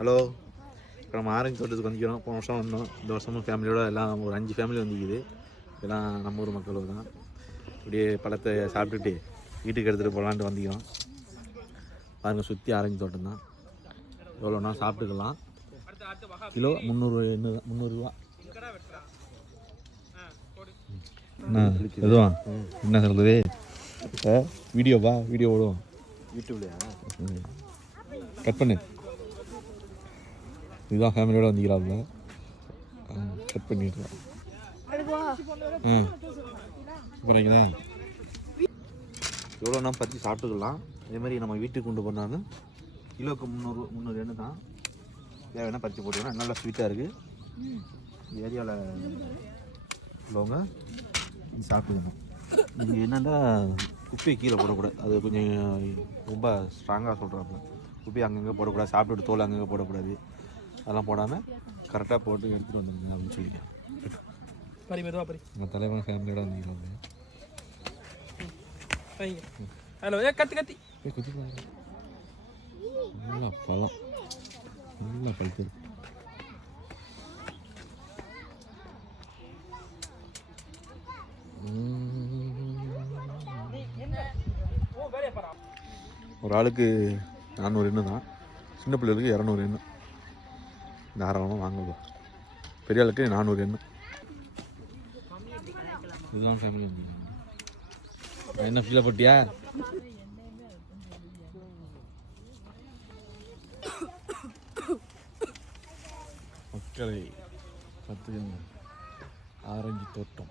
Hello, இப்போ நம்ம orange தோட்டத்துக்கு வந்துக்கிறோம். போன வருஷம் வந்தோம். இந்த வருஷமும் ஃபேமிலியோட எல்லாம் ஒரு 5 ஃபேமிலி வந்துக்குது. எல்லாம் நம்ம ஊர் மக்கள் தான். இப்படியே பழத்தை சாப்பிட்டுட்டு வீட்டுக்கு எடுத்துகிட்டு போகலான்ட்டு வந்துக்கிறோம். பாருங்கள், சுற்றி ஆரஞ்சு தோட்டம் தான். எவ்வளோனா சாப்பிட்டுக்கலாம். கிலோ 300 என்ன எதுவா என்ன சொல்கிறது? வீடியோவா? வீடியோ ஓடும் யூடியூப்லையா? கட் பண்ணு. இதுதான் ஃபேமிலியோட வந்துக்கிறாப்புல. கட் பண்ணிட்டு போகிறீங்களா? எவ்வளோனா பறித்து சாப்பிட்டுக்கலாம். அதேமாதிரி நம்ம வீட்டுக்கு கொண்டு போனாலும் கிலோவுக்கு 300 எண்ணெய் தான். தேவைன்னா பறித்து போட்டுக்கலாம். நல்லா ஸ்வீட்டாக இருக்குது. இந்த ஏரியாவில் உள்ளவங்க இது சாப்பிட்டுக்கணும். இது என்னென்னா குப்பையை கீழே போடக்கூடாது. அது கொஞ்சம் ரொம்ப ஸ்ட்ராங்காக சொல்கிறாங்க. குப்பையை அங்கங்கே போடக்கூடாது. சாப்பிட்டுட்டு தோல் அங்கங்கே போடக்கூடாது. அதெல்லாம் போடாமல் கரெக்டாக போட்டு எடுத்துகிட்டு வந்துடுங்க அப்படின்னு சொல்லிக்கிறேன். நம்ம தலைவன் ஃபேமிலியோட வந்துக்கிறாங்க. குத்தி பாருங்க. நல்லா பழம், நல்லா பழுத்து. ஒரு ஆளுக்கு 400 எண்ணெய் தான். சின்ன பிள்ளைகளுக்கு 200 எண்ணெய். தாராளமாக வாங்கலாம். பெரிய ஆளுக்கு 400 எண்ணெய். இதுதான் ஃபேமிலி. என்ன ஃபீலாக போட்டியா? மக்களை கற்றுக்கங்க. ஆரஞ்சு தோட்டம்.